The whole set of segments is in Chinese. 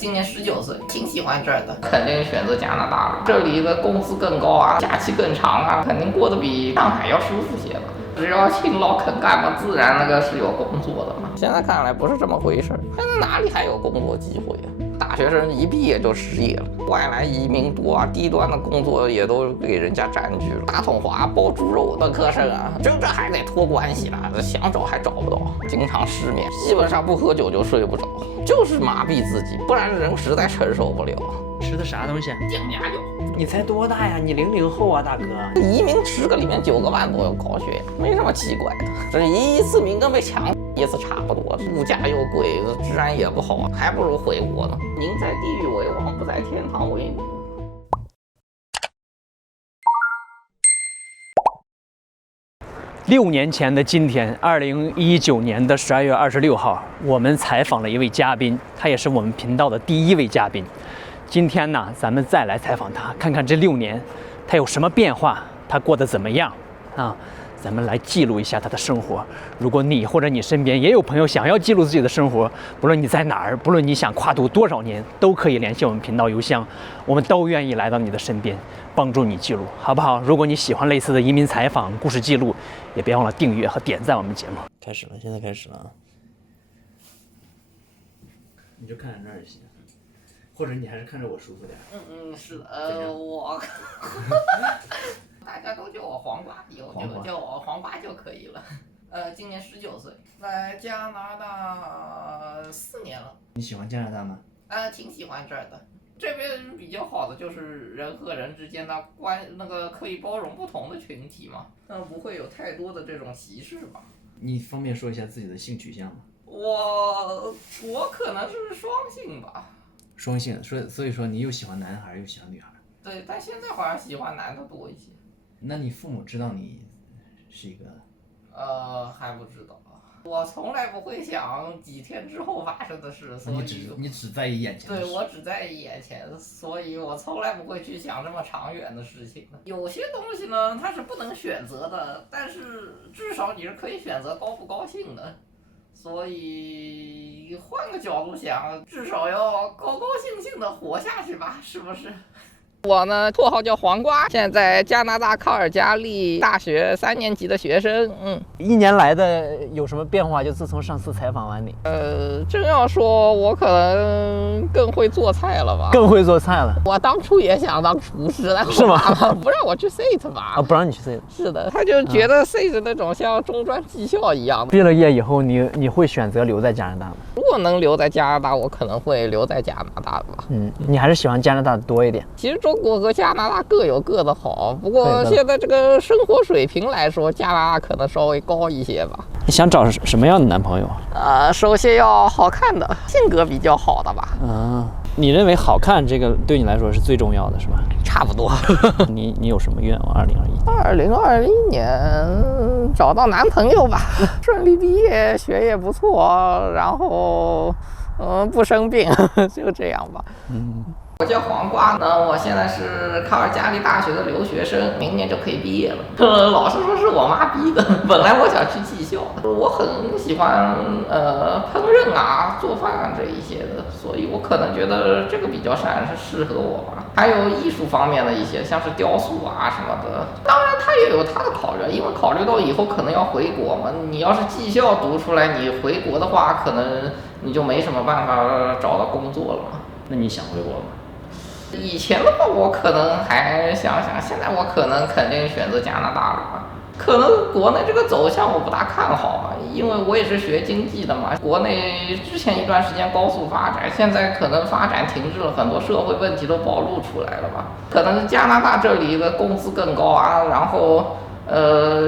今年19岁，挺喜欢这儿的，肯定选择加拿大了。这里的工资更高啊，假期更长啊，肯定过得比上海要舒服些吧。只要勤劳肯干嘛，自然那个是有工作的嘛。现在看来不是这么回事，现在哪里还有工作机会啊？大学生一毕业就失业了，外来移民多啊，低端的工作也都给人家占据了。大统华包猪肉的科生啊，这还得托关系啦，想找还找不到，经常失眠，基本上不喝酒就睡不着，就是麻痹自己，不然人实在承受不了。吃的啥东西？降压药。你才多大呀？你00后啊，大哥。移民10个里面9个半都有高血压，没什么奇怪的。这一次民跟被抢一次差不多，物价又贵，治安也不好，还不如回国呢。宁在地狱为王，不在天堂为奴。6年前的今天，2019年的12月26号，我们采访了一位嘉宾，他也是我们频道的第1位嘉宾。今天呢，咱们再来采访他，看看这6年他有什么变化，他过得怎么样啊？咱们来记录一下他的生活。如果你或者你身边也有朋友想要记录自己的生活，不论你在哪儿，不论你想跨度多少年，都可以联系我们频道邮箱，我们都愿意来到你的身边，帮助你记录，好不好？如果你喜欢类似的移民采访、故事记录，也别忘了订阅和点赞我们节目。开始了，现在开始了啊！你就看着那儿就行，或者你还是看着我舒服点。是的，我大家都叫我黄瓜，以后就叫我黄瓜就可以了。今年19岁，来加拿大4年了。你喜欢加拿大吗？挺喜欢这儿的。这边比较好的就是人和人之间的可以包容不同的群体嘛，不会有太多的这种歧视吧。你方便说一下自己的性取向吗？我可能是双性吧。双性，所以说你又喜欢男孩又喜欢女孩。对，但现在好像喜欢男的多一些。那你父母知道你是一个？还不知道。我从来不会想几天之后发生的事，所以你只在意眼前的事。对，我只在意眼前，所以我从来不会去想这么长远的事情。有些东西呢，它是不能选择的，但是至少你是可以选择高不高兴的。所以换个角度想，至少要高高兴兴的活下去吧，是不是？我呢，绰号叫黄瓜，现在在加拿大卡尔加里大学3年级的学生。1年来的有什么变化？就自从上次采访完你，真要说，我可能更会做菜了吧？更会做菜了。我当初也想当厨师的，是吗？不让我去 SAIT 吧？不让你去 SAIT。是的，他就觉得 SAIT 那种像中专技校一样的。毕了业以后，你会选择留在加拿大吗？如果能留在加拿大，我可能会留在加拿大吧。你还是喜欢加拿大多一点。其实中国和加拿大各有各的好，不过现在这个生活水平来说，加拿大可能稍微高一些吧。你想找什么样的男朋友？首先要好看的，性格比较好的吧。你认为好看这个对你来说是最重要的，是吧？差不多。你有什么愿望？2021年找到男朋友吧，顺利毕业，学业不错，然后不生病，就这样吧。我叫黄瓜呢，我现在是卡尔加里大学的留学生，明年就可以毕业了。老实说是我妈逼的，本来我想去技校，我很喜欢烹饪啊、做饭啊这一些的，所以我可能觉得这个比较适合我吧。还有艺术方面的一些，像是雕塑啊什么的，当然它也有它的考虑，因为考虑到以后可能要回国嘛。你要是技校读出来，你回国的话，可能你就没什么办法找到工作了嘛。那你想回国吗？以前的话，我可能还想想，现在我肯定选择加拿大了吧。可能国内这个走向我不大看好吧，因为我也是学经济的嘛。国内之前一段时间高速发展，现在可能发展停滞了，很多社会问题都暴露出来了吧。可能加拿大这里的工资更高啊，然后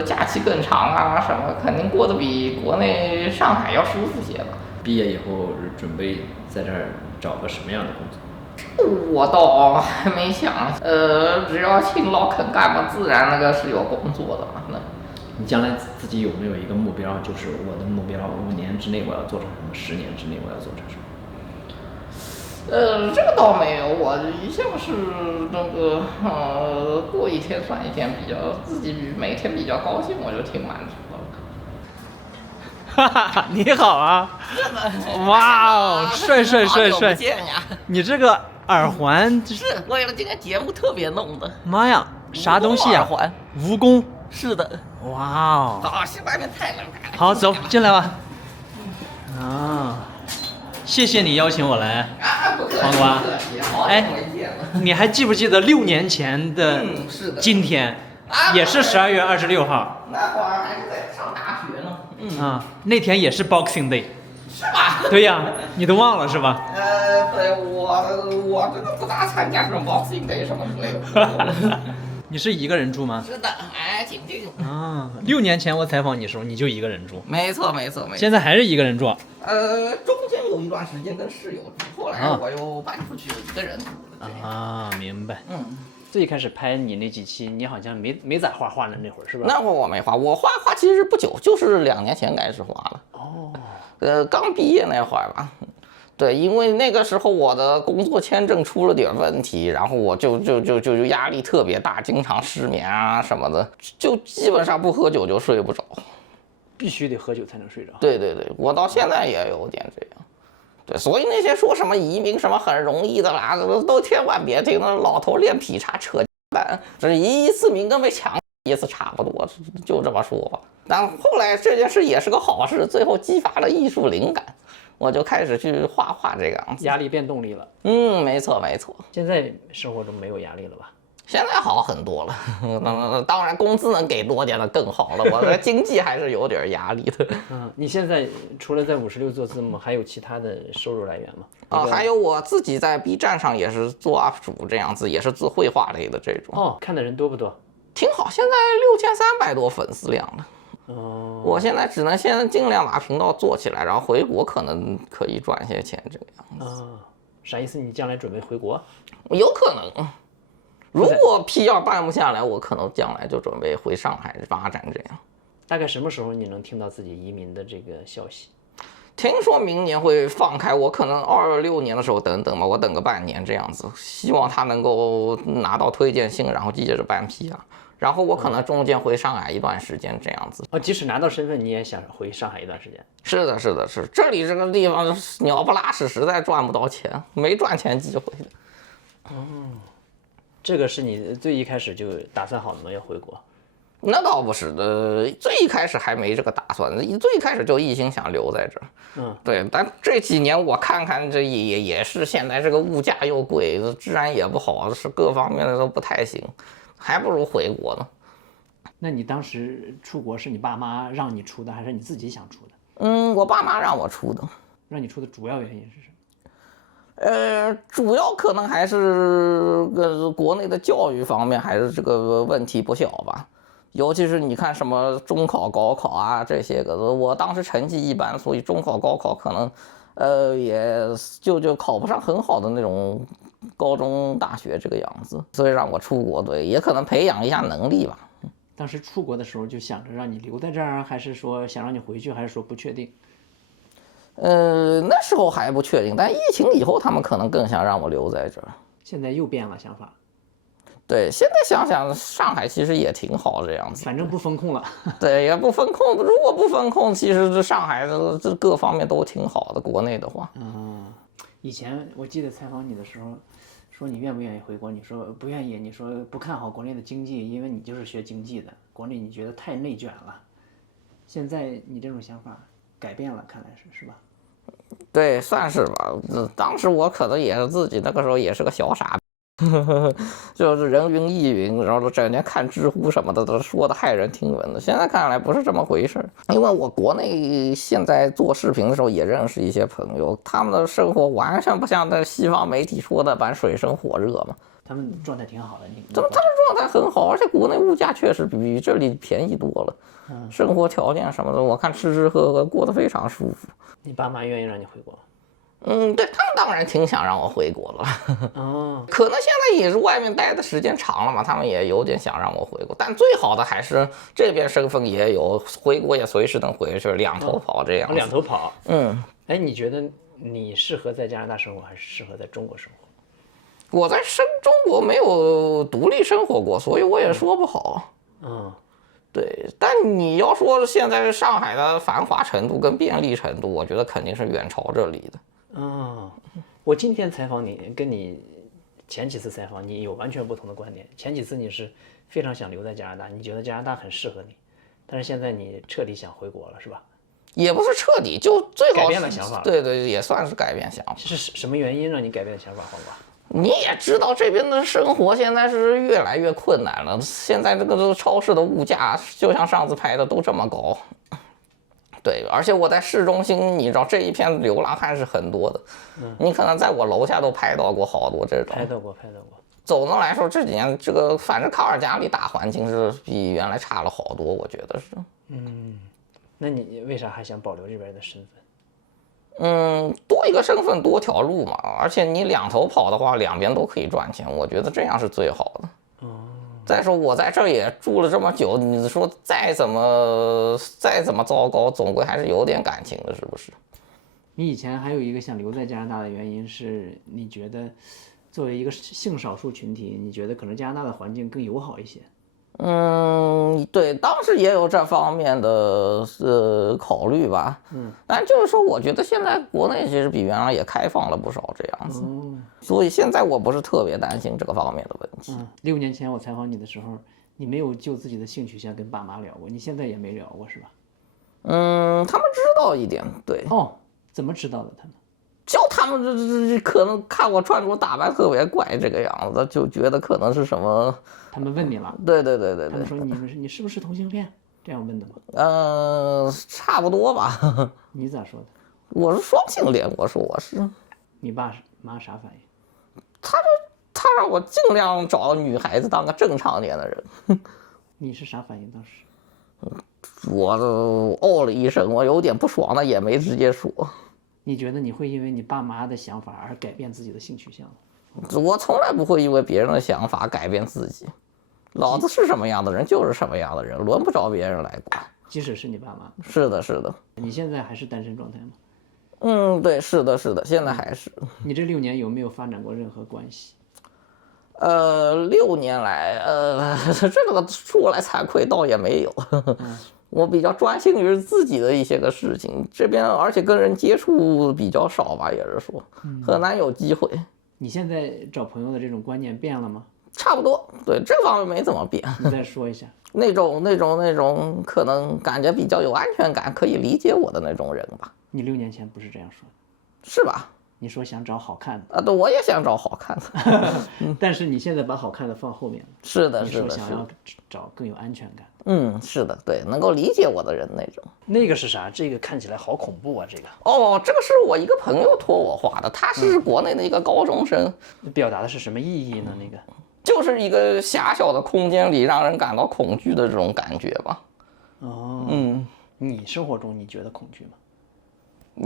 假期更长啊，什么肯定过得比国内上海要舒服些吧。毕业以后准备在这儿找个什么样的工作？我倒还没想，只要勤劳肯干嘛，自然那个是有工作的嘛。你将来自己有没有一个目标？就是我的目标，5年之内我要做成什么，10年之内我要做成什么？这个倒没有，我一向是那个过一天算一天，自己每天比较高兴，我就挺满足的。哈哈，你好啊！哇哦，帅！好久不见呀！你这个耳环是为了今天节目特别弄的。妈呀，啥东西呀？耳环。蜈蚣。是的。哇哦。好，外面太冷了。好，走进来吧。啊，谢谢你邀请我来，黄瓜。哎，你还记不记得6年前的今天，也是12月26号？那会儿还是在上大学呢。啊，那天也是 Boxing Day。是吧？对呀，你都忘了是吧？对，我这个不大参加什么 Boxing Day 什么之类的。你是一个人住吗？是的，哎，挺近。啊，6年前我采访你的时候，你就一个人住。没错。现在还是一个人住？中间有一段时间跟室友住，后来我又搬出去一个人住了。啊，明白。最开始拍你那几期，你好像没咋画画呢，那会儿是吧？那会儿我没画，我画其实不久，就是2年前开始画了。哦。刚毕业那会儿吧。对，因为那个时候我的工作签证出了点问题，然后我就压力特别大，经常失眠啊什么的，就基本上不喝酒就睡不着。必须得喝酒才能睡着。对，我到现在也有点这样。对，所以那些说什么移民什么很容易的啦，都千万别听，那老头练劈叉扯淡，这是一次名跟被抢一次差不多，就这么说吧。但后来这件事也是个好事，最后激发了艺术灵感。我就开始去画这个样子，压力变动力了。没错。现在生活中没有压力了吧？现在好很多了，当然工资能给多点的更好了。我的经济还是有点压力的。你现在除了在56做字幕，还有其他的收入来源吗？还有我自己在 B 站上也是做 UP 主这样子，也是做绘画类的这种。看的人多不多？挺好，现在6300多粉丝量了。我现在只能先尽量把频道做起来，然后回国可能可以赚些钱这个样子。啥意思？你将来准备回国？有可能。如果 P2办不下来，我可能将来就准备回上海发展这样。大概什么时候你能听到自己移民的这个消息？听说明年会放开，我可能26年的时候等吧，我等个半年这样子，希望他能够拿到推荐信，然后接着办 P2。然后我可能中间回上海一段时间这样子。即使拿到身份，你也想回上海一段时间？是的，这里这个地方鸟不拉屎，实在赚不到钱，没赚钱机会的。这个是你最一开始就打算好的吗？要回国？那倒不是的，最一开始还没这个打算，最一开始就一心想留在这儿。对，但这几年我看这也是现在这个物价又贵，治安也不好，是各方面的都不太行。还不如回国呢。那你当时出国是你爸妈让你出的，还是你自己想出的？我爸妈让我出的。让你出的主要原因是什么？主要可能还是国内的教育方面还是这个问题不小吧。尤其是你看什么中考、高考啊这些个，我当时成绩一般，所以中考、高考可能也就考不上很好的那种高中大学这个样子，所以让我出国，对，也可能培养一下能力吧。当时出国的时候就想着让你留在这儿，还是说想让你回去，还是说不确定？那时候还不确定，但疫情以后他们可能更想让我留在这儿。现在又变了想法。对，现在想想上海其实也挺好这样子，反正不封控了。对，也不封控，如果不封控，其实这上海的这各方面都挺好的，国内的话。以前我记得采访你的时候，说你愿不愿意回国，你说不愿意，你说不看好国内的经济，因为你就是学经济的，国内你觉得太内卷了。现在你这种想法改变了，看来是吧？对，算是吧。当时我可能也是自己那个时候也是个小傻逼，就是人云亦云，然后整天看知乎什么的，都说的骇人听闻的。现在看来不是这么回事，因为我国内现在做视频的时候也认识一些朋友，他们的生活完全不像那西方媒体说的般水深火热嘛。他们状态挺好的，他们状态很好，而且国内物价确实比这里便宜多了，生活条件什么的，我看吃吃喝喝过得非常舒服。你爸妈愿意让你回国？对，他们当然挺想让我回国了。可能现在也是外面待的时间长了嘛，他们也有点想让我回国。但最好的还是这边身份也有，回国也随时能回去，两头跑这样。两头跑。你觉得你适合在加拿大生活，还是适合在中国生活？我在中国没有独立生活过，所以我也说不好。对，但你要说现在上海的繁华程度跟便利程度，我觉得肯定是远超这里的。我今天采访你，跟你前几次采访你有完全不同的观点。前几次你是非常想留在加拿大，你觉得加拿大很适合你，但是现在你彻底想回国了，是吧？也不是彻底，就最好改变了想法了。对对，也算是改变想法。是什么原因让你改变想法，黄瓜？你也知道这边的生活现在是越来越困难了，现在这个超市的物价就像上次拍的都这么高。对，而且我在市中心，你知道这一片流浪汉是很多的，你可能在我楼下都拍到过好多这种。拍到过。总的来说，这几年这个反正卡尔加里大环境是比原来差了好多，我觉得是。那你为啥还想保留这边的身份？多一个身份多条路嘛，而且你两头跑的话，两边都可以赚钱，我觉得这样是最好的。再说我在这儿也住了这么久，你说再怎么糟糕，总归还是有点感情的，是不是？你以前还有一个想留在加拿大的原因是，你觉得作为一个性少数群体，你觉得可能加拿大的环境更友好一些。对，当时也有这方面的考虑吧。但就是说，我觉得现在国内其实比原来也开放了不少这样子，所以现在我不是特别担心这个方面的问题。6年前我采访你的时候，你没有就自己的性取向跟爸妈聊过，你现在也没聊过是吧？他们知道一点，对。怎么知道的他们？就他们这可能看我穿着打扮特别怪这个样子，就觉得可能是什么。他们问你了？对。他们说你是不是同性恋？这样问的吗？差不多吧。你咋说的？我是双性恋，我说我是。你爸妈啥反应？他让我尽量找女孩子当个正常点的人。你是啥反应当时？我哦了一声，我有点不爽的也没直接说。你觉得你会因为你爸妈的想法而改变自己的性取向吗？我从来不会因为别人的想法改变自己，老子是什么样的人就是什么样的人，轮不着别人来管。即使是你爸妈？是的。你现在还是单身状态吗？对，是的，现在还是。你这6年有没有发展过任何关系？6年来，这个说来惭愧，倒也没有。我比较专心于自己的一些个事情，这边而且跟人接触比较少吧，也是说很难有机会。你现在找朋友的这种观念变了吗？差不多，对，这方面没怎么变。你再说一下。那种可能感觉比较有安全感，可以理解我的那种人吧。你6年前不是这样说的，是吧？你说想找好看的对，我也想找好看的，但是你现在把好看的放后面了。是的，你说想要找更有安全感。是的，对，能够理解我的人那种。那个是啥？这个看起来好恐怖啊！这个这个是我一个朋友托我画的，他是国内的一个高中生。表达的是什么意义呢？那个就是一个狭小的空间里让人感到恐惧的这种感觉吧。你生活中你觉得恐惧吗？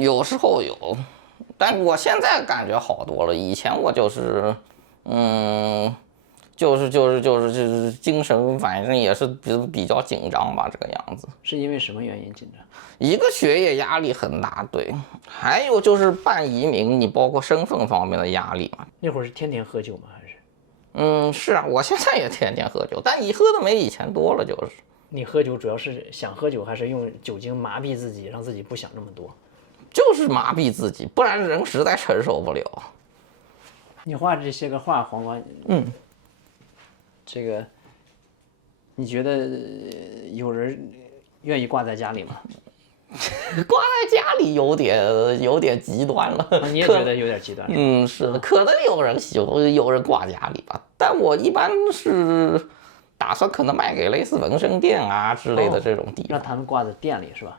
有时候有，但我现在感觉好多了。以前我就是精神反正也是比较紧张吧，这个样子。是因为什么原因紧张？一个学业压力很大，对，还有就是办移民，你包括身份方面的压力嘛。那会儿是天天喝酒吗？还是？是啊，我现在也天天喝酒，但你喝的没以前多了，就是。你喝酒主要是想喝酒，还是用酒精麻痹自己，让自己不想那么多？就是麻痹自己，不然人实在承受不了。你画这些个画，黄瓜，这个，你觉得有人愿意挂在家里吗？挂在家里有点极端了。你也觉得有点极端？是的，可能有人挂家里吧，但我一般是打算可能卖给类似纹身店啊之类的这种地方，让他们挂在店里是吧？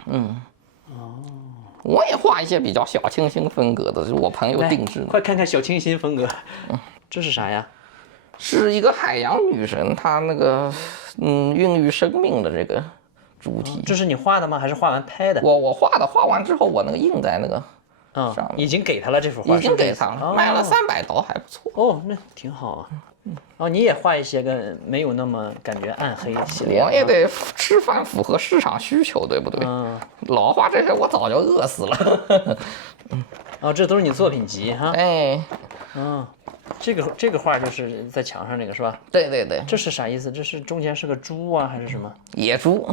我也画一些比较小清新风格的，就是我朋友定制的。快看看小清新风格，这是啥呀？是一个海洋女神，她那个孕育生命的这个主题。这是你画的吗？还是画完拍的？我画的，画完之后我那个印在那个上面。已经给他了这幅画。已经给他了，卖了300刀，还不错。那挺好啊。你也画一些个没有那么感觉暗黑系列。我也得吃饭符合市场需求，对不对？老画这些我早就饿死了。这都是你作品集哈。嗯，这个画就是在墙上那个是吧？对对对，这是啥意思？这是中间是个猪啊，还是什么？野猪。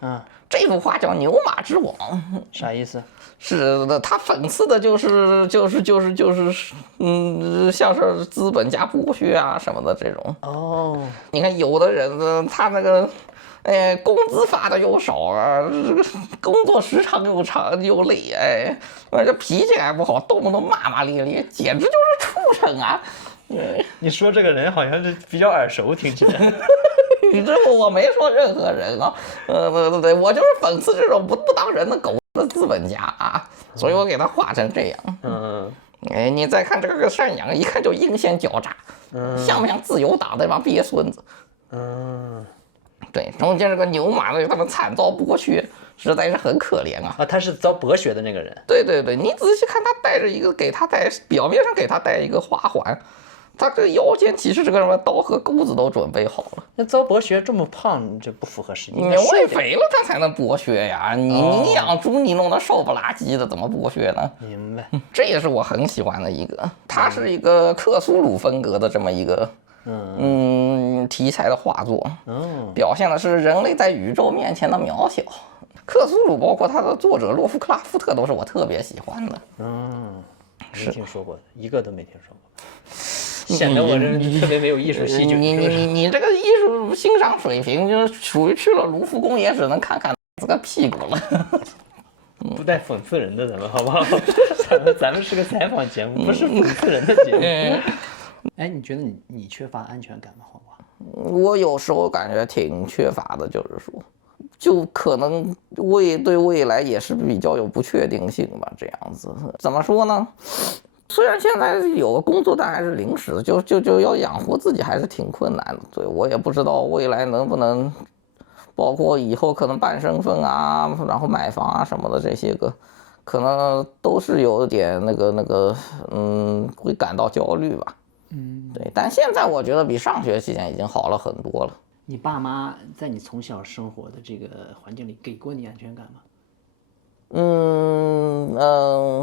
嗯，这幅画叫《牛马之王》，啥意思？是的，他讽刺的就是，像是资本家剥削啊什么的这种。哦，你看有的人呢，他那个，工资发的又少啊，这个工作时长又长又累，这脾气还不好，动不动骂骂咧咧，简直就是畜生啊！你说这个人好像是比较耳熟，听起来。你知道我没说任何人啊，对，我就是讽刺这种不当人的狗的资本家啊，所以我给他画成这样。你再看这个山羊，一看就阴险狡诈，像不像自由党那帮鳖孙子？对，中间这个牛马的他们惨遭剥削，实在是很可怜啊。他是遭剥削的那个人。对对对，你仔细看，他戴着一个，表面上给他戴一个花环。他这个腰间其实这个什么刀和钩子都准备好了。那遭剥削这么胖，这不符合实际。你喂肥了，他才能剥削呀。你养猪，你弄得瘦不拉几的，怎么剥削呢？明白。这也是我很喜欢的一个，它是一个克苏鲁风格的这么一个题材的画作。表现的是人类在宇宙面前的渺小。克苏鲁包括他的作者洛夫克拉夫特都是我特别喜欢的。没听说过的，一个都没听说过。显得我这特别没有艺术细菌。你这个艺术欣赏水平，就是属于去了卢浮宫也只能看看这个屁股了。不带讽刺人的，咱们好不好？咱们是个采访节目，不是讽刺人的节目。哎，你觉得你缺乏安全感吗，黄瓜？我有时候感觉挺缺乏的，就是说，就可能对未来也是比较有不确定性吧，这样子。怎么说呢？虽然现在有个工作，但还是临时的，就要养活自己，还是挺困难的。对，我也不知道未来能不能，包括以后可能办身份啊，然后买房啊什么的这些个，可能都是有点会感到焦虑吧。对。但现在我觉得比上学期间已经好了很多了。你爸妈在你从小生活的这个环境里给过你安全感吗？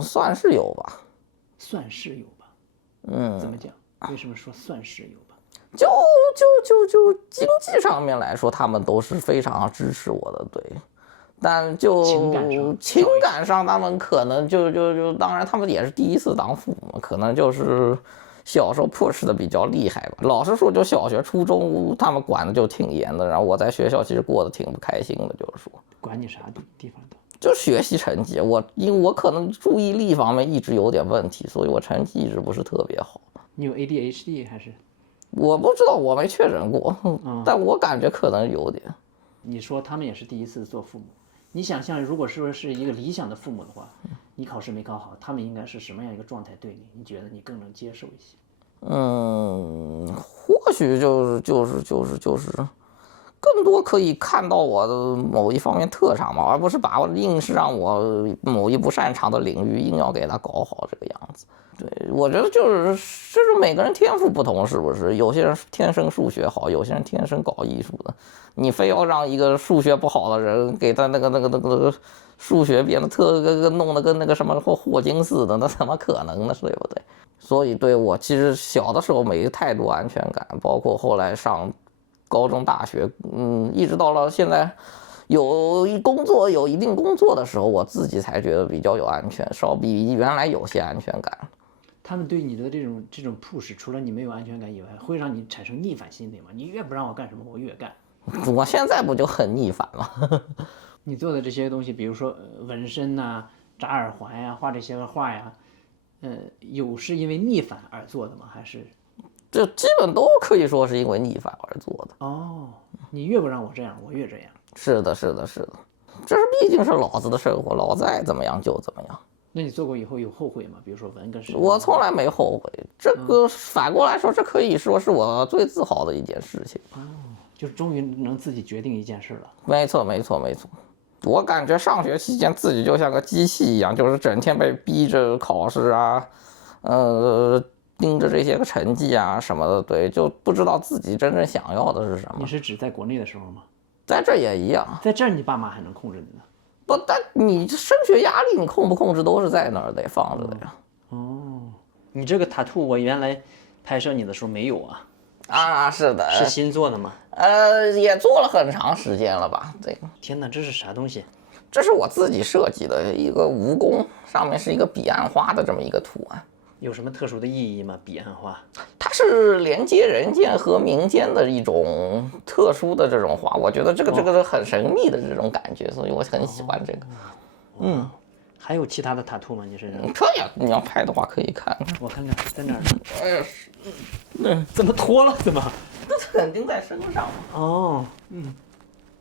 算是有吧。算是有吧。怎么讲？为什么说算是有吧？就经济上面来说，他们都是非常支持我的，对。但就情感上，他们可能当然他们也是第一次当父母，可能就是小时候 push 的比较厉害吧。老实说，就小学、初中他们管的就挺严的，然后我在学校其实过得挺不开心的，就是说。管你啥地方的？就学习成绩，因为我可能注意力方面一直有点问题，所以我成绩一直不是特别好。你有 ADHD 还是？我不知道，我没确诊过，但我感觉可能有点。你说他们也是第一次做父母，你想象如果说是一个理想的父母的话，你考试没考好，他们应该是什么样一个状态对你？你觉得你更能接受一些？或许就是更多可以看到我的某一方面特长嘛，而不是把我硬是让我某一不擅长的领域硬要给他搞好这个样子。对，我觉得就是每个人天赋不同，是不是？有些人天生数学好，有些人天生搞艺术的。你非要让一个数学不好的人给他那个数学变得弄得跟那个什么霍金似的，那怎么可能呢？对不对？所以对我其实小的时候没太多安全感，包括后来上高中、大学，一直到了现在有一定工作的时候，我自己才觉得比较有安全，稍比原来有些安全感。他们对你的这种 push， 除了你没有安全感以外，会让你产生逆反心理吗？你越不让我干什么，我越干。我现在不就很逆反吗？你做的这些东西，比如说纹身呐、扎耳环呀、画这些个画呀，有是因为逆反而做的吗？还是？这基本都可以说是因为逆反而做的。哦，你越不让我这样，我越这样。是的，这是毕竟是老子的生活，老子爱怎么样就怎么样。那你做过以后有后悔吗？比如说纹个身？我从来没后悔，这个反过来说，这可以说是我最自豪的一件事情。就是终于能自己决定一件事了。没错。我感觉上学期间自己就像个机器一样，就是整天被逼着考试啊，盯着这些个成绩啊什么的，对，就不知道自己真正想要的是什么。你是指在国内的时候吗？在这也一样。在这儿你爸妈还能控制你呢？不，但你升学压力你控不控制都是在那儿得放着的呀。你这个塔兔我原来拍摄你的时候没有啊。啊，是的，是新做的吗？也做了很长时间了吧？对，天哪，这是啥东西？这是我自己设计的一个蜈蚣，上面是一个彼岸花的这么一个图案。有什么特殊的意义吗？彼岸花？它是连接人间和民间的一种特殊的这种花，我觉得这个很神秘的这种感觉，所以我很喜欢这个。还有其他的塔兔吗？你身上？可以啊，你要拍的话可以看看。我看看在哪儿呢？哎呀，怎么脱了？怎么？那肯定在身上嘛。哦，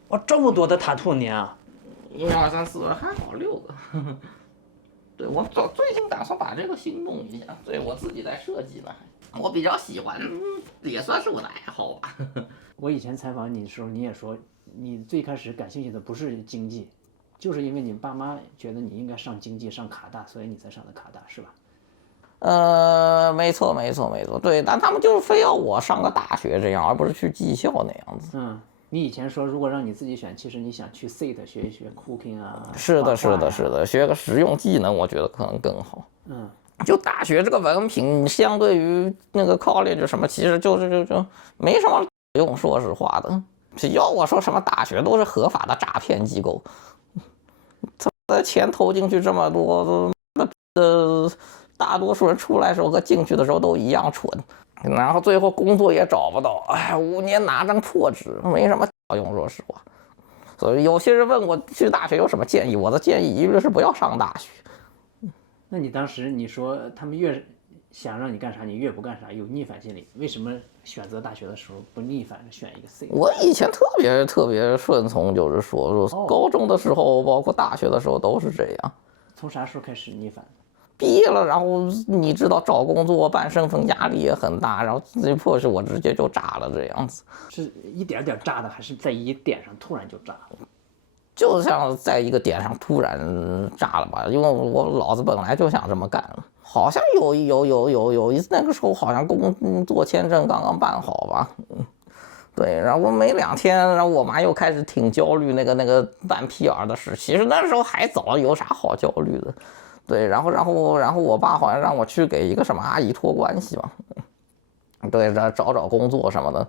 哇，这么多的塔兔年啊！1、2、3、4，还好6个。对，我最近打算把这个新弄一下，对我自己在设计呢。我比较喜欢，也算是我的爱好吧。我以前采访你的时候，你也说你最开始感兴趣的不是经济，就是因为你爸妈觉得你应该上经济、上卡大，所以你才上的卡大，是吧？没错，对，但他们就是非要我上个大学这样，而不是去技校那样子。你以前说如果让你自己选，其实你想去 SAT 学一学 cooking 啊。是的，学个实用技能，我觉得可能更好。就大学这个文凭，相对于那个 college 什么，其实就没什么用，说实话的。要我说什么大学都是合法的诈骗机构，他的钱投进去这么多，大多数人出来的时候和进去的时候都一样蠢，然后最后工作也找不到，5年拿张破纸，没什么用，说实话。所以有些人问我去大学有什么建议，我的建议一律是不要上大学。那你当时你说他们越想让你干啥，你越不干啥，有逆反心理，为什么选择大学的时候不逆反选一个 C？ 我以前特别顺从，就是说高中的时候，包括大学的时候都是这样。从啥时候开始逆反？毕业了，然后你知道找工作办身份压力也很大，然后最迫使我直接就炸了这样子。是一点点炸的，还是在一点上突然就炸了？就像在一个点上突然炸了吧，因为我老子本来就想这么干了。好像有一次那个时候好像工作签证刚刚办好吧，对，然后没2天，然后我妈又开始挺焦虑那个办 PR 的事。其实那时候还早，有啥好焦虑的？对，然后我爸好像让我去给一个什么阿姨托关系嘛，对，找工作什么的。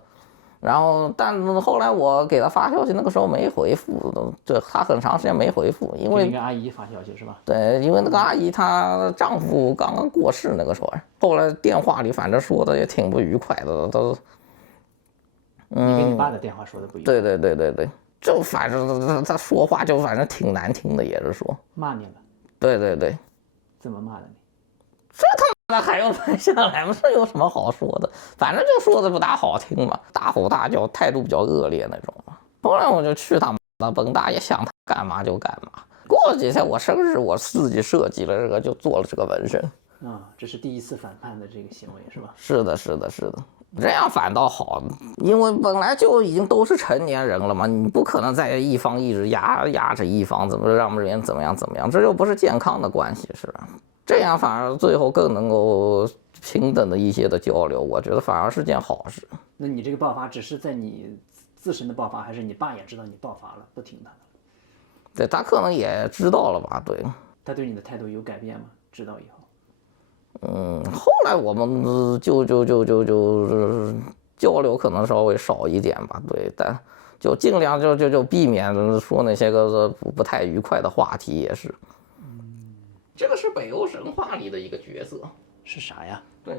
然后，但后来我给他发消息，那个时候没回复，对，他很长时间没回复，因为那个阿姨发消息是吧？对，因为那个阿姨她丈夫刚刚过世，那个时候，后来电话里反正说的也挺不愉快的，都。你跟你爸的电话说的不愉快？对，就反正他说话就反正挺难听的，也是说骂你了。对，怎么骂的你？这他妈的还要拍下来吗？这有什么好说的？反正就说的不大好听嘛，大吼大叫，态度比较恶劣那种嘛。后来我就去他妈的蹦大爷，想他干嘛就干嘛。过了几天我生日，我自己设计了这个，就做了这个纹身。这是第一次反叛的这个行为是吧？是的，这样反倒好，因为本来就已经都是成年人了嘛，你不可能再一方一直压着一方，怎么让别人怎么样，这又不是健康的关系，是吧？这样反而最后更能够平等的一些的交流，我觉得反而是件好事。那你这个爆发只是在你自身的爆发，还是你爸也知道你爆发了，不听他的？对，他可能也知道了吧？对，他对你的态度有改变吗？知道以后？后来我们就交流可能稍微少一点吧，对，但就尽量就避免说那些个不太愉快的话题，也是。这个是北欧神话里的一个角色，是啥呀？对，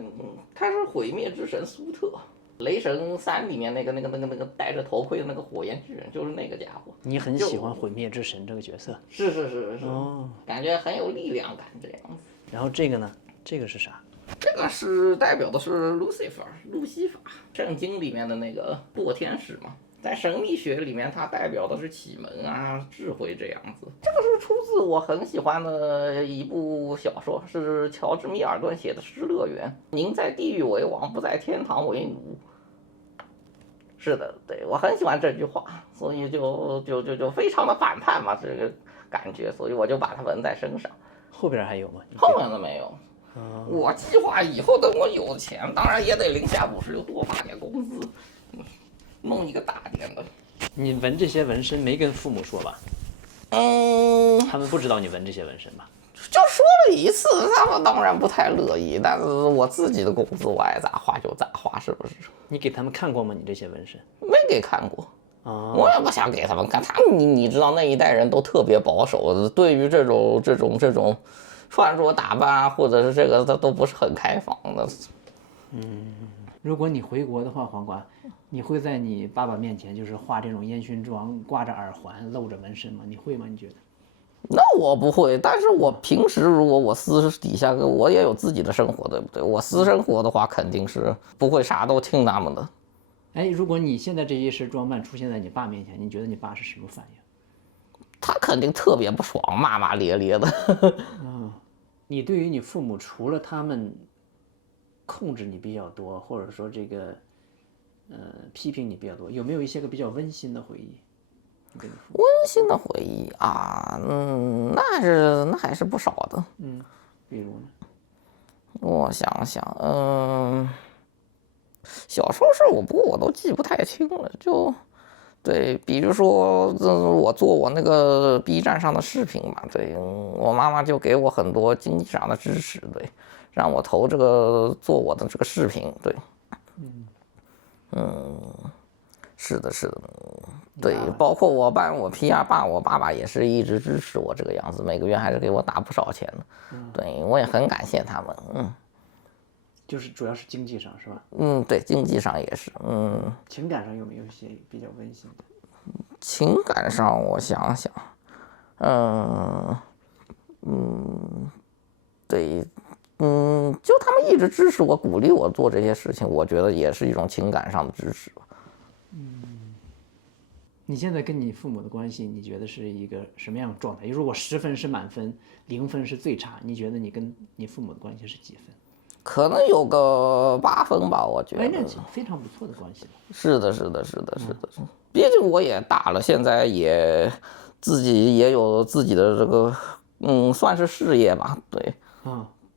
他是毁灭之神苏特，雷神3里面那个戴着头盔的那个火焰巨人，就是那个家伙。你很喜欢毁灭之神这个角色？是，感觉很有力量感这样子。然后这个呢？这个是啥？这个是代表的是 Lucifer 路西法，圣经里面的那个堕天使嘛。在神秘学里面，它代表的是启蒙啊、智慧这样子。这个是出自我很喜欢的一部小说，是乔治·米尔顿写的《失乐园》。您在地狱为王，不在天堂为奴。是的，对，我很喜欢这句话，所以就非常的反叛嘛，这个感觉，所以我就把它纹在身上。后边还有吗？后面的没有。我计划以后等我有钱，当然也得零下56多发点工资，弄一个大点的。你纹这些纹身没跟父母说吧？他们不知道你纹这些纹身吧？就说了一次，他们当然不太乐意，但是我自己的工资我爱咋花就咋花，是不是？你给他们看过吗？你这些纹身？没给看过。我也不想给他们看，他们你知道那一代人都特别保守，对于这种穿着打扮或者是这个，他都不是很开放的。如果你回国的话，黄瓜，你会在你爸爸面前就是化这种烟熏妆，挂着耳环，露着纹身吗？你会吗？你觉得？那我不会，但是我平时如果我私底下我也有自己的生活，对不对？我私生活的话，肯定是不会啥都听他们的。哎，如果你现在这一身装扮出现在你爸面前，你觉得你爸是什么反应？他肯定特别不爽，骂骂咧咧的。你对于你父母，除了他们控制你比较多，或者说这个批评你比较多，有没有一些个比较温馨的回忆？温馨的回忆啊，那还是不少的。比如呢？我想想，小时候事不过我都记不太清了。就对，比如说我做我那个 B 站上的视频嘛，对，我妈妈就给我很多经济上的支持，对，让我投做我的这个视频，对，是的，是的，对，包括我PR 爸，我爸爸也是一直支持我这个样子，每个月还是给我打不少钱的，对，我也很感谢他们，就是主要是经济上是吧？对，经济上也是，情感上有没有一些比较温馨的？情感上我想想，对，就他们一直支持我、鼓励我做这些事情，我觉得也是一种情感上的支持吧。你现在跟你父母的关系，你觉得是一个什么样的状态？如果10分是满分，0分是最差，你觉得你跟你父母的关系是几分？可能有个8分吧，我觉得。哎，那非常不错的关系了。是的，是的，是的，是的。毕竟我也大了，现在也自己也有自己的这个，算是事业吧，对。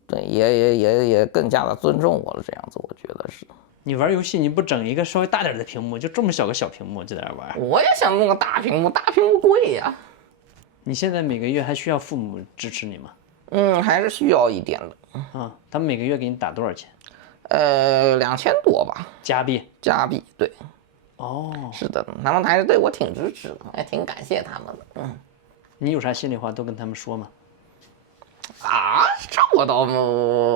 对，也更加的尊重我了，这样子，我觉得是。你玩游戏，你不整一个稍微大点的屏幕，就这么小个小屏幕就在那玩？我也想弄个大屏幕，大屏幕贵呀。你现在每个月还需要父母支持你吗？还是需要一点的。他们每个月给你打多少钱？2000多吧。加币？加币，对。是的，他们还是对我挺支持的，还挺感谢他们的。你有啥心里话都跟他们说吗？这我倒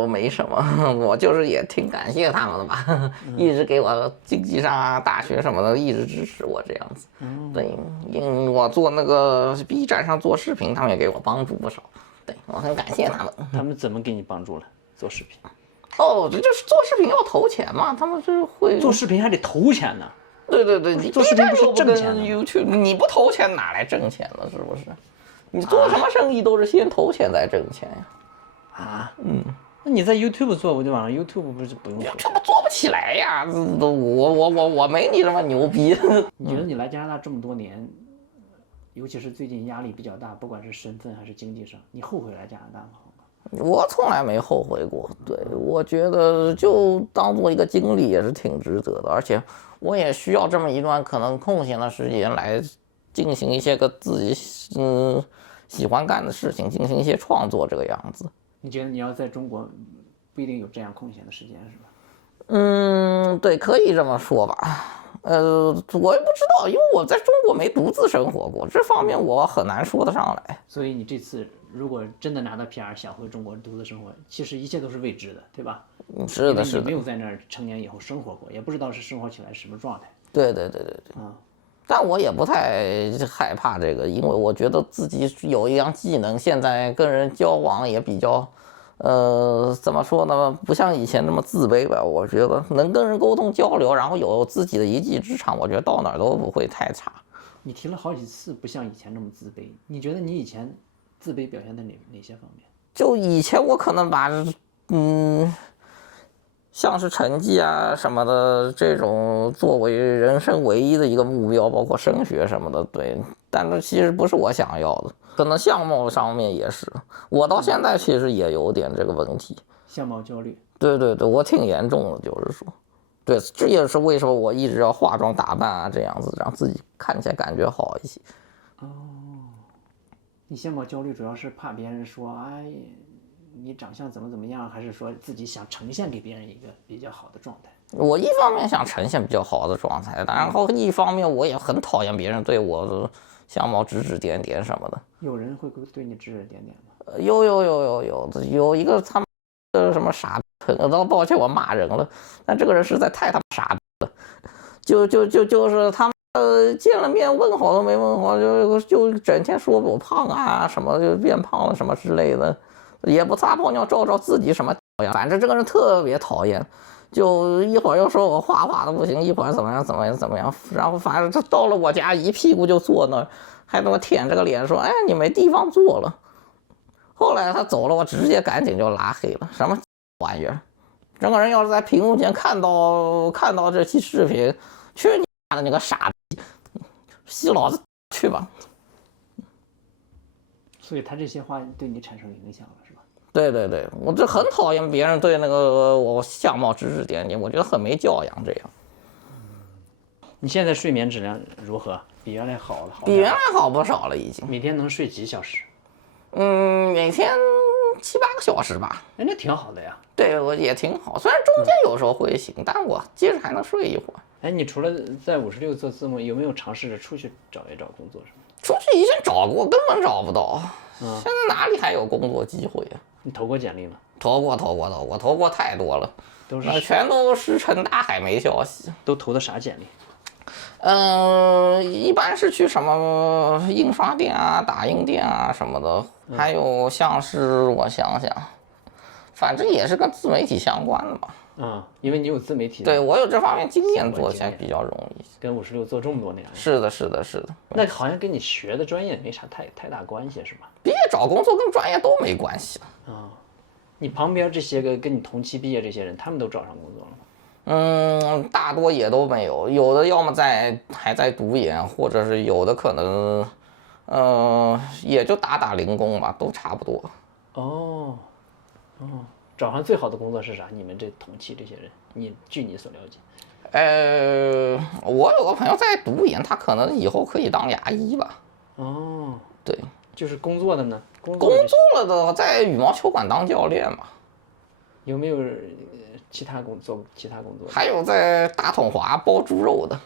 没什么，我就是也挺感谢他们的吧，一直给我经济上啊、大学什么的一直支持我这样子。对，因为我做那个 B 站上做视频，他们也给我帮助不少。对，我很感谢他们。他们怎么给你帮助了？做视频？这就是做视频要投钱嘛，他们是会做视频还得投钱呢。对，你做视频不是挣钱的 YouTube 你不投钱哪来挣钱呢？是不是？你做什么生意都是先投钱再挣钱呀。那你在 YouTube 做不就完了 ？YouTube 不是不用这不做不起来呀？我没你这么牛逼。你觉得你来加拿大这么多年，尤其是最近压力比较大，不管是身份还是经济上，你后悔来加拿大吗？我从来没后悔过。对，我觉得就当做一个经历也是挺值得的，而且我也需要这么一段可能空闲的时间来进行一些个自己喜欢干的事情，进行一些创作这个样子。你觉得你要在中国不一定有这样空闲的时间是吧？对，可以这么说吧。我也不知道，因为我在中国没独自生活过，这方面我很难说得上来。所以你这次如果真的拿到 PR 想回中国独自生活，其实一切都是未知的，对吧？是的，是的。你没有在那儿成年以后生活过，也不知道是生活起来是什么状态。对。但我也不太害怕这个，因为我觉得自己有一样技能，现在跟人交往也比较，怎么说呢？不像以前那么自卑吧。我觉得能跟人沟通交流，然后有自己的一技之长，我觉得到哪儿都不会太差。你提了好几次不像以前那么自卑，你觉得你以前自卑表现在哪些方面？就以前我可能把像是成绩啊什么的这种作为人生唯一的一个目标，包括升学什么的，对，但是其实不是我想要的，可能相貌上面也是，我到现在其实也有点这个问题，相貌焦虑。对，我挺严重的，就是说，对，这也是为什么我一直要化妆打扮啊，这样子让自己看起来感觉好一些。你相貌焦虑主要是怕别人说，哎，你长相怎么样，还是说自己想呈现给别人一个比较好的状态？我一方面想呈现比较好的状态，然后一方面我也很讨厌别人对我的相貌指指点点什么的。有人会对你指指点点吗？有一个他妈的什么傻逼，抱歉我骂人了，但这个人实在太他妈傻逼了，就是他妈见了面问好都没问好，就整天说我胖啊什么，就变胖了什么之类的，也不撒泡尿照照自己什么呀，反正这个人特别讨厌。就一会儿又说我画的不行，一会儿怎么样，然后反正他到了我家一屁股就坐那儿，还他妈舔着个脸说，哎，你没地方坐了。后来他走了，我直接赶紧就拉黑了，什么玩意儿！整个人要是在屏幕前看到这期视频，去你妈的那个傻逼，吸老子去吧！所以他这些话对你产生影响了，是吧？对，我这很讨厌别人对那个我相貌指指点点，我觉得很没教养。这样，你现在睡眠质量如何？比原来好了？比原来好不少了，已经。每天能睡几小时？每天7、8个小时吧。哎，那挺好的呀。对，我也挺好，虽然中间有时候会醒，但我接着还能睡一会儿。哎，你除了在56做字幕，有没有尝试着出去找一找工作什么？出去以前找过，根本找不到。现在哪里还有工作机会呀？你投过简历吗？投过太多了，全都石沉大海，没消息。都投的啥简历？一般是去什么印刷店啊、打印店啊什么的，还有像是我想想，反正也是跟自媒体相关的吧。因为你有自媒体，对我有这方面经验，做起来比较容易。跟56做这么多年，是的。那好像跟你学的专业没啥太大关系，是吧？毕业找工作跟专业都没关系。你旁边这些个跟你同期毕业这些人，他们都找上工作了吗？大多也都没有，有的要么还在读研，或者是有的可能，也就打零工吧，都差不多。找上最好的工作是啥？你们这同期这些人，据你所了解，我有个朋友在读研，他可能以后可以当牙医吧。对，就是工作的呢？工作了的在羽毛球馆当教练嘛。有没有其他工作？还有在大统华包猪肉的。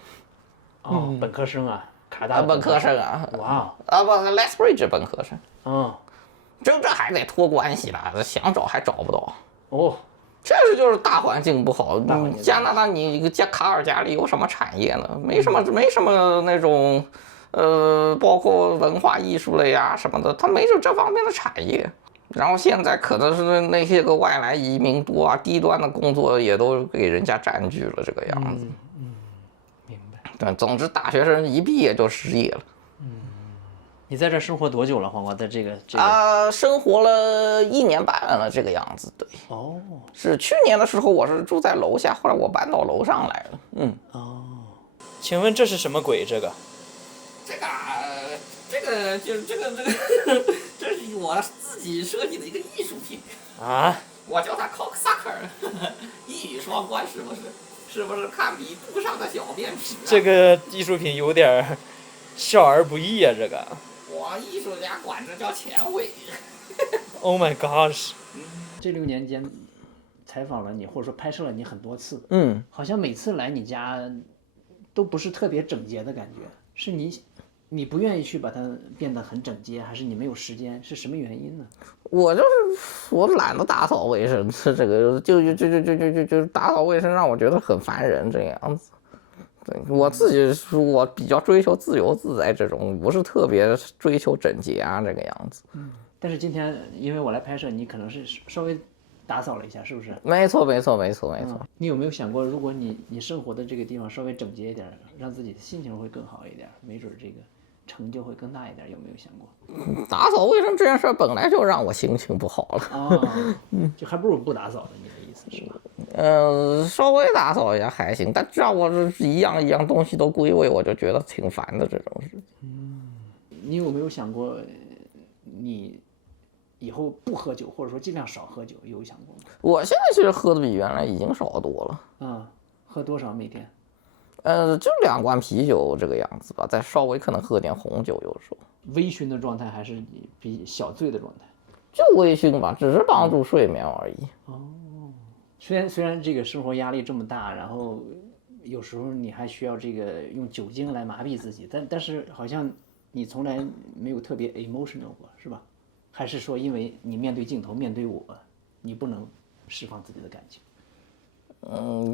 本科生啊，卡大本科生啊。哇不 ，Lethbridge 本科生。这还得托关系的，想找还找不到。确实就是大环境不好。加拿大你卡尔加里有什么产业呢？没什么那种，包括文化艺术类呀什么的，它没有这方面的产业。然后现在可能是那些个外来移民多啊，低端的工作也都给人家占据了这个样子。明白。对，总之大学生一毕业就失业了。你在这生活多久了，黄瓜？在这个生活了1年半了，这个样子。对。是去年的时候我是住在楼下，后来我搬到楼上来了。请问这是什么鬼？这个就是这个，这是我自己设计的一个艺术品啊！我叫它 cocksucker， 一语双关，是不是？是不是堪比杜上的小便池？这个艺术品有点笑而不易啊！这个我艺术家管这叫前卫。Oh my gosh！这6年间采访了你，或者说拍摄了你很多次，好像每次来你家都不是特别整洁的感觉，是你不愿意去把它变得很整洁，还是你没有时间？是什么原因呢？我懒得打扫卫生，是这个就打扫卫生让我觉得很烦人这样子。对，我自己我比较追求自由自在这种，不是特别追求整洁啊这个样子。但是今天因为我来拍摄，你可能是稍微打扫了一下，是不是？没错。你有没有想过，如果你生活的这个地方稍微整洁一点，让自己的心情会更好一点，没准这个成就会更大一点，有没有想过？打扫卫生这件事本来就让我心情不好了。就还不如不打扫的，你的意思是吧？稍微打扫一下还行，但只要我是一样东西都归位，我就觉得挺烦的这种事情。你有没有想过，你以后不喝酒，或者说尽量少喝酒，有想过吗？我现在其实喝的比原来已经少多了。喝多少每天？就2罐啤酒这个样子吧，再稍微可能喝点红酒，有时候。微醺的状态，还是比小醉的状态？就微醺吧，只是帮助睡眠而已。虽然这个生活压力这么大，然后有时候你还需要这个用酒精来麻痹自己，但是好像你从来没有特别 emotional 过，是吧？还是说因为你面对镜头，面对我，你不能释放自己的感情？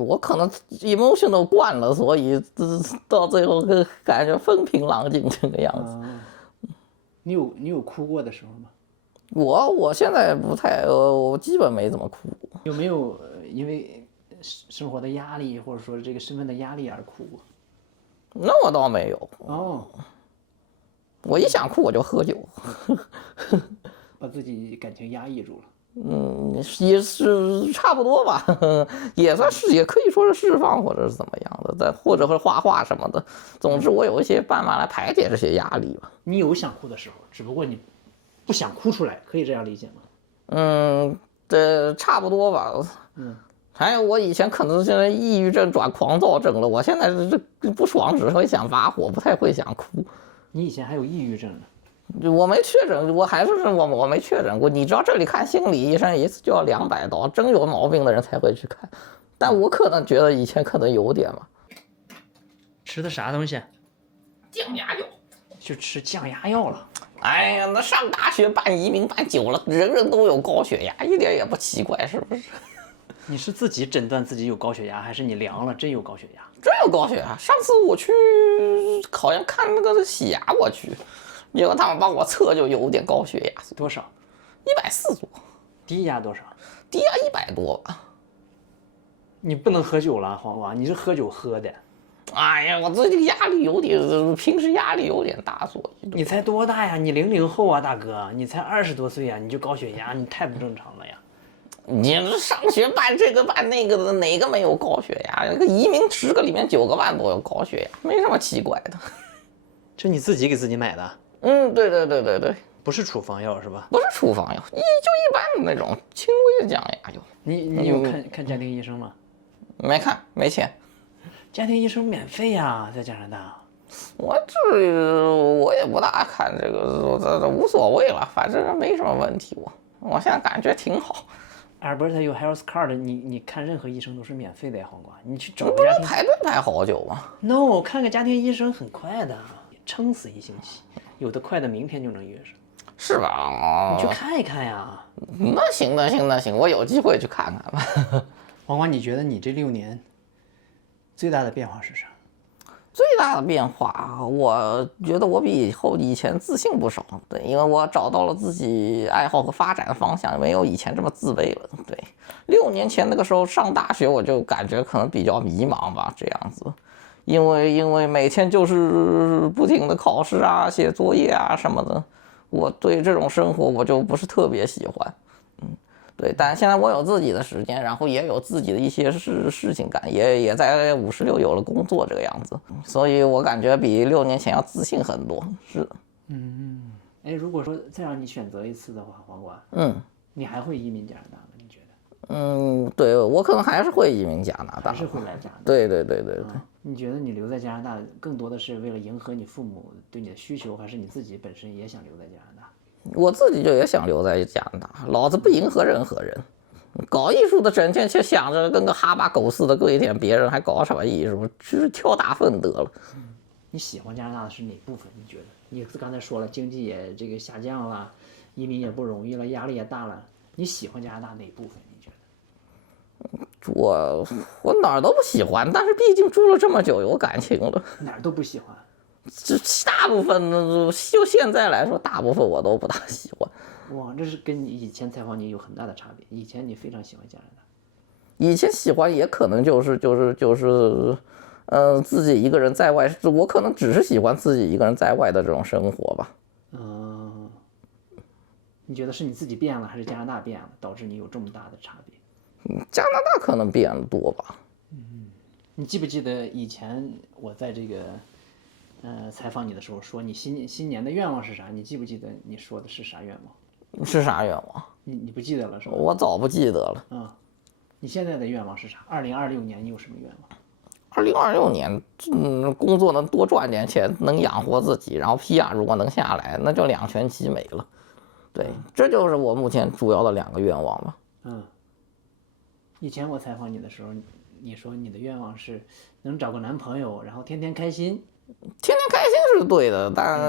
我可能 emotional 惯了，所以到最后感觉风平浪静这个样子。你有哭过的时候吗？我现在不太，我基本没怎么哭过。有没有因为生活的压力，或者说这个身份的压力而哭过？那我倒没有。哦，我一想哭我就喝酒。把自己感情压抑住了。也是差不多吧，也算是，也可以说是释放或者是怎么样的，或者会画画什么的。总之，我有一些办法来排解这些压力吧。你有想哭的时候，只不过你不想哭出来，可以这样理解吗？这差不多吧。还有我以前可能现在抑郁症转狂躁症了，我现在这不爽只会想发火，不太会想哭。你以前还有抑郁症呢？我没确诊，我没确诊过。你知道这里看心理医生一次就要200刀，真有毛病的人才会去看。但我可能觉得以前可能有点嘛。吃的啥东西？降压药。就吃降压药了。哎呀，那上大学办移民办久了，人人都有高血压，一点也不奇怪，是不是？你是自己诊断自己有高血压，还是你量了真有高血压？真有高血压。上次我去好像看那个洗牙，我去。结果他们帮我测就有点高血压，多少？140多。低压多少？低压100多吧。你不能喝酒了，黄瓜，你是喝酒喝的。哎呀，我最近压力有点，平时压力有点大，所以。你才多大呀？你00后啊，大哥，你才20多岁啊，你就高血压，你太不正常了呀！你上学办这个办那个的，哪个没有高血压？那个移民10个里面9个半都有高血压，没什么奇怪的。这你自己给自己买的？对，不是处方药是吧？不是处方药，就一般的那种轻微的降压药。你有看家庭医生吗？没看，没钱。家庭医生免费呀，在加拿大。我也不大看这个，这无所谓了，反正没什么问题。我现在感觉挺好。Alberta 有 health card， 你看任何医生都是免费的呀，黄瓜。你去找不是排队排好久吗 ？No， 看个家庭医生很快的，撑死1星期，有的快的明天就能约上。是吧？你去看一看呀。那行，我有机会去看看吧。黄瓜，你觉得你这6年最大的变化是啥？最大的变化，我觉得我比以前自信不少。对，因为我找到了自己爱好和发展的方向，没有以前这么自卑了。对，6年前那个时候上大学，我就感觉可能比较迷茫吧，这样子。因为每天就是不停的考试啊、写作业啊什么的，我对这种生活我就不是特别喜欢。对，但现在我有自己的时间，然后也有自己的一些事情干，也在56有了工作这个样子，所以我感觉比6年前要自信很多。是的。哎，如果说再让你选择一次的话，黄瓜，你还会移民加拿大吗？你觉得？对，我可能还是会移民加拿大，还是会来加拿大。对。你觉得你留在加拿大更多的是为了迎合你父母对你的需求，还是你自己本身也想留在加拿大？我自己就也想留在加拿大，老子不迎合任何人。搞艺术的整天却想着跟个哈巴狗似的跪舔别人，还搞什么艺术？就是挑大粪得了。你喜欢加拿大的是哪部分？你觉得？你刚才说了，经济也这个下降了，移民也不容易了，压力也大了。你喜欢加拿大哪部分？你觉得？我哪儿都不喜欢，但是毕竟住了这么久，有感情了。哪儿都不喜欢。这大部分就现在来说，大部分我都不大喜欢。哇，这是跟你以前采访你有很大的差别。以前你非常喜欢加拿大，以前喜欢也可能就是自己一个人在外，我可能只是喜欢自己一个人在外的这种生活吧。你觉得是你自己变了，还是加拿大变了，导致你有这么大的差别？加拿大可能变了多吧。你记不记得以前我在这个采访你的时候说你新年的愿望是啥？你记不记得你说的是啥愿望？是啥愿望？你不记得了是吧？我早不记得了。你现在的愿望是啥？2026年你有什么愿望2026年，工作能多赚点钱，能养活自己，然后 PR 如果能下来，那就两全其美了。对，这就是我目前主要的2个愿望吧。以前我采访你的时候，你说你的愿望是能找个男朋友，然后天天开心。天天开心是对的，但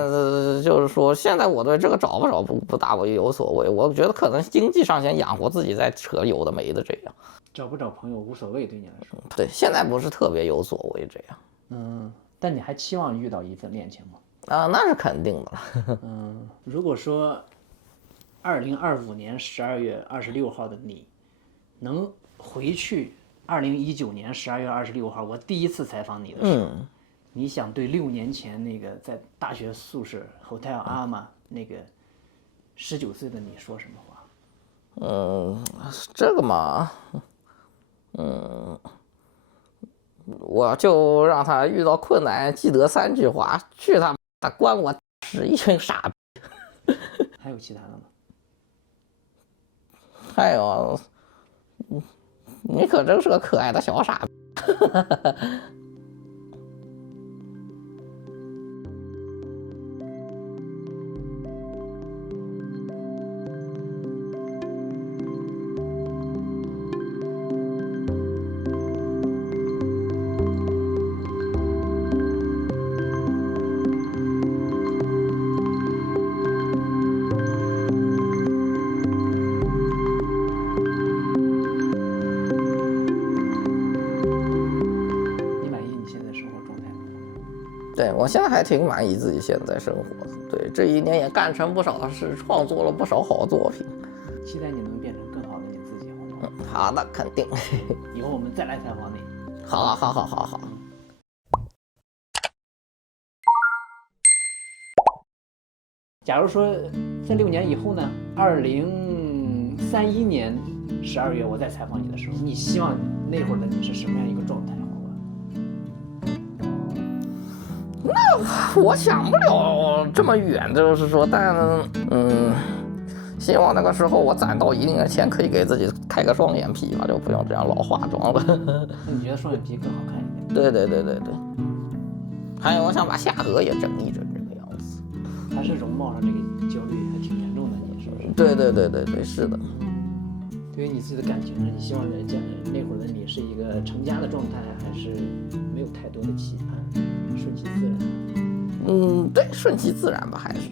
就是说，现在我对这个找不找不大有所谓。我觉得可能经济上先养活自己，再扯有的没的这样。找不找朋友无所谓，对你来说。对，现在不是特别有所谓这样。但你还期望遇到一份恋情吗？那是肯定的了。如果说2025年12月26号的你，能回去2019年12月26号我第一次采访你的时候，你想对6年前那个在大学宿舍 Hotel Alma 那个19岁的你说什么话？这个嘛，我就让他遇到困难记得3句话：去他妈的，关我是一群傻逼。还有其他的吗？还有，你可真是个可爱的小傻逼。对，我现在还挺满意自己现在生活的。对，这1年也干成不少的事，创作了不少好作品。期待你能变成更好的你自己，好吗？好的，肯定。以后我们再来采访你。好。假如说在6年以后呢，2031年12月我再采访你的时候，你希望那会儿的你是什么样一个状态？那我想不了这么远，就是说，但希望那个时候我攒到一定的钱，可以给自己开个双眼皮吧，就不用这样老化妆了。那你觉得双眼皮更好看一点？对。还有，我想把下颌也整一整，这个样子。还是容貌上这个焦虑还挺严重的，你说是？对，是的。对于你自己的感情上，你希望那会儿的你是一个成家的状态，还是没有太多的期盼，顺其自然？对，顺其自然吧，还是。